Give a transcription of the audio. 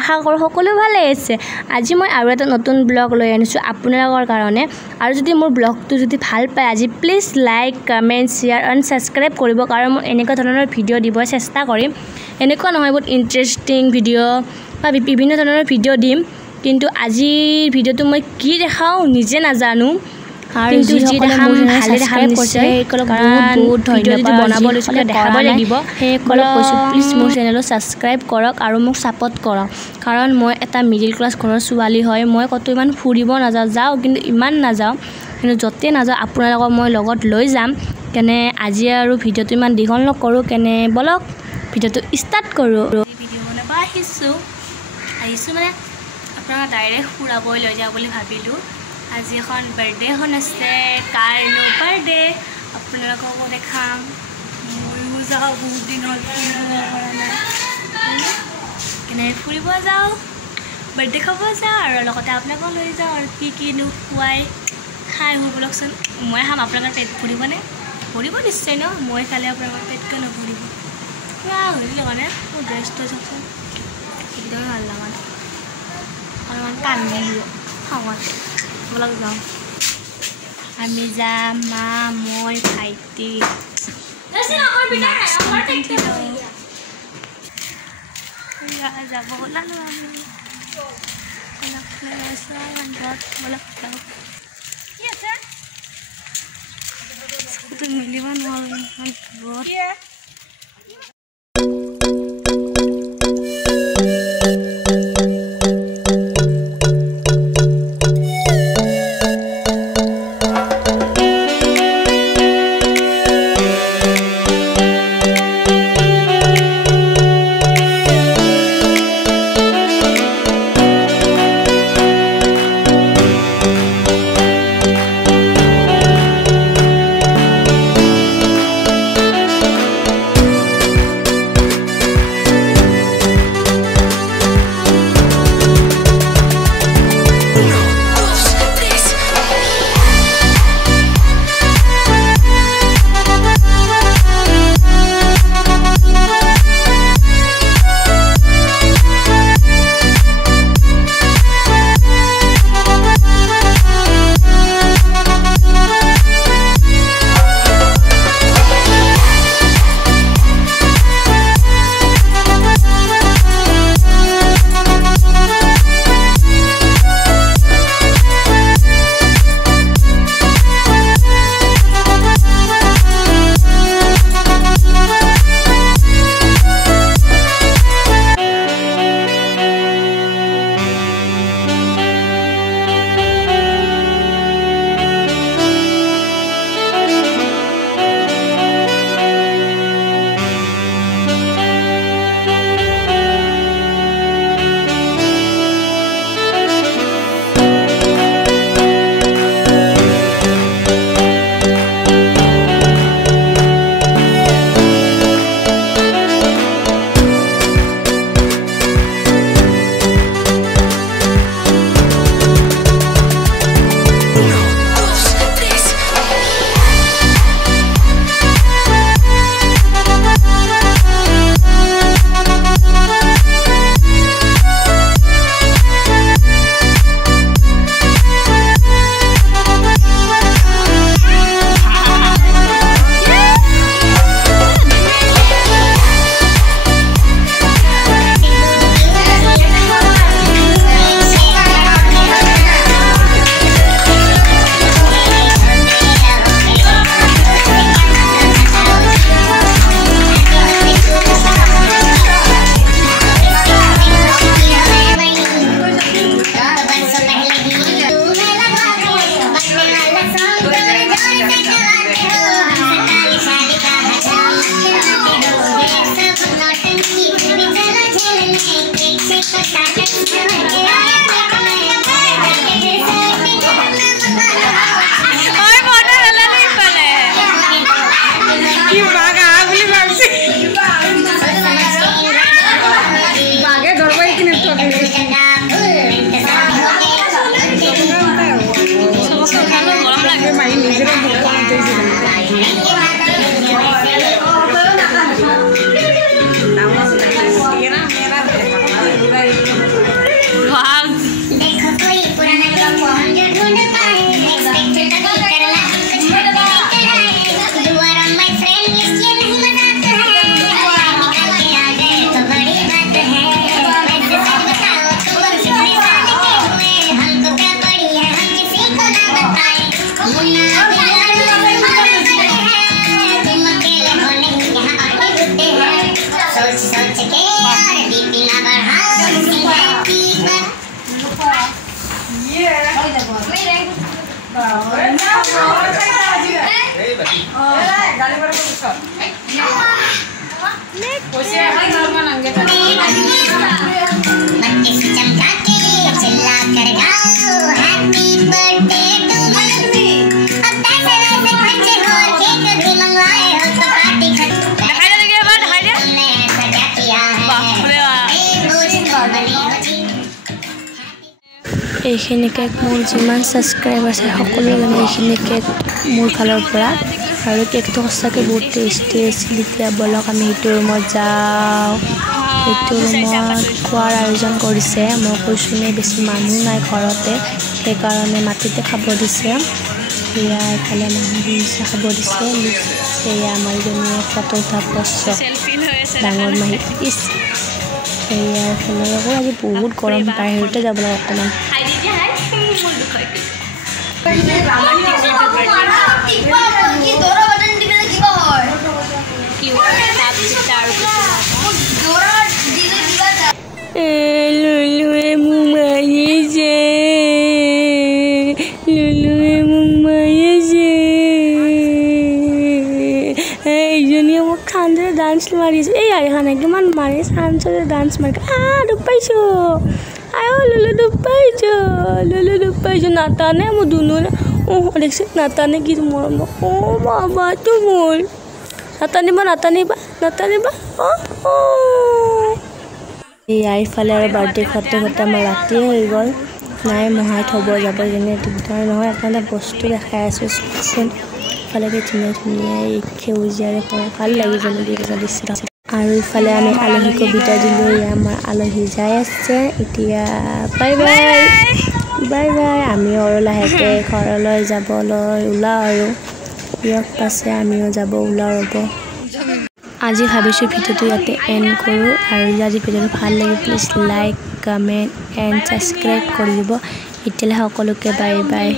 আশা কৰোঁ সকলো ভালে আছে। আজি মই আৰু এটা নতুন ব্লগ লৈ আনিছোঁ আপোনালোকৰ কাৰণে। আৰু যদি মোৰ ব্লগটো যদি ভাল পায় আজি please like comment share and subscribe কৰিব, কাৰণ মই এনেকুৱা ধৰণৰ ভিডিঅ' দিব চেষ্টা কৰিম। এনেকুৱা নহয় বহুত ইণ্টাৰেষ্টিং ভিডিঅ' বা বিভিন্ন ধৰণৰ ভিডিঅ' দিম, কিন্তু আজিৰ ভিডিঅ'টো মই কি দেখাওঁ নিজে নাজানো। আৰু যি দেখাম ভালে দেখাম নিশ্চয়, কাৰণ ভিডিঅ' যদি বনাব লৈছোঁ দেখাব লাগিব। সেইসকলক কৈছোঁ প্লিজ মোৰ চেনেলটো ছাবস্ক্ৰাইব কৰক আৰু মোক ছাপোৰ্ট কৰক, কাৰণ মই এটা মিডিল ক্লাছ ঘৰৰ ছোৱালী হয়। মই ক'তো ইমান ফুৰিব যাওঁ কিন্তু ইমান নাযাওঁ, কিন্তু য'তে নাযাওঁ আপোনালোকক মই লগত লৈ যাম। কেনে আজি আৰু ভিডিঅ'টো ইমান দীঘল নকৰোঁ, কেনে বলক ভিডিঅ'টো ষ্টাৰ্ট কৰোঁ। ভিডিঅ' বনাব আহিছোঁ মানে আপোনালোকক ডাইৰেক্ট ফুৰাবই লৈ যাওঁ বুলি ভাবিলোঁ। আজি এখন বাৰ্থডে এখন আছে, কাইনো বাৰ্থডে, আপোনালোককো দেখাম। ময়ো যাওঁ, বহুত দিন হ'ল ফুৰিব পৰা নাই। কেনে ফুৰিব যাওঁ, বাৰ্থডে খাব যাওঁ আৰু লগতে আপোনালোকক লৈ যাওঁ। আৰু কিনো খুৱাই খাই বলকচোন। মই খাম, আপোনালোকৰ পেট ভৰিবনে? ভৰিব নিশ্চয় ন, মই খালে আপোনালোকৰ পেট কিয় নভৰিব? পুৰা হেৰি লগা নে মোৰ ড্ৰেছটো চাওকচোন, একদম ভাল লগা নাই। অলপমান কান্দি খঙত বলক যাওঁ। আমি যাম, মা মই ভাইটি যাব ওলালোঁ আমি। বলক যাওঁ। মিলিব নোৱাৰোঁ ইমান দূৰত। এইখিনি কেক মোৰ যিমান ছাবস্ক্ৰাইবাৰ আছে সকলোৰে কাৰণে এইখিনি কেক মোৰ ফালৰ পৰা আৰু কেকটো সঁচাকৈ বহুত টেষ্টি আছিল এতিয়া বলক আমি এইটো ৰুমত যাওঁ এইটো ৰুমত খোৱাৰ আয়োজন কৰিছে মই কৈছোঁনে বেছি মানুহ নাই ঘৰতে সেইকাৰণে মাটিতে খাব দিছে এয়া এইফালে মানুহ খাব দিছে এয়া আমাৰ জনীয়ে ফটো উঠাব ডাঙৰ মাহী ইছ এয়া এইফালে আকৌ আজি বহুত গৰম বাহিৰতে যাব লাগে অকণমান এইজনীয়ে মোক খান্দে ডান্স মাৰিছে এই আইখানে কিমান মাৰি চান্সতে ডান্স মাৰি ডুব পাইছোঁ লুলু ডুব পাইছোঁ নাটানে মোৰ দুনুৰে দেখছি নাটানে কি মৰম বাবাটো মোৰ নাটানিবা ইয়াৰ ইফালে আৰু বাৰ্থডে খোৱাতে আমাৰ ৰাতিয়ে হৈ গ'ল নাই মহাই থ'ব যাব যেনে দিগদাৰ নহয় এটা বস্তু দেখাই আছোঁ চোন ইফালে ধুনীয়া এই সেউজীয়াৰে পৰা ভাল লাগিছে দৃশ্য আৰু ইফালে আমি আলহীকো বিদায় দিলোঁ আমাৰ আলহী যাই আছে এতিয়া বাই বাই আমি আৰু লাহেকৈ ঘৰলৈ যাবলৈ ওলাওঁ আৰু ইয়াক পাছে আমিও যাব ওলাওঁ ৰ'ব আজি ভাবিছোঁ ভিডিঅ'টো ইয়াতে এণ্ড কৰোঁ আৰু আজি ভিডিঅ'টো ভাল লাগে please like comment and subscribe কৰি দিব এতিয়ালৈ সকলোকে বাই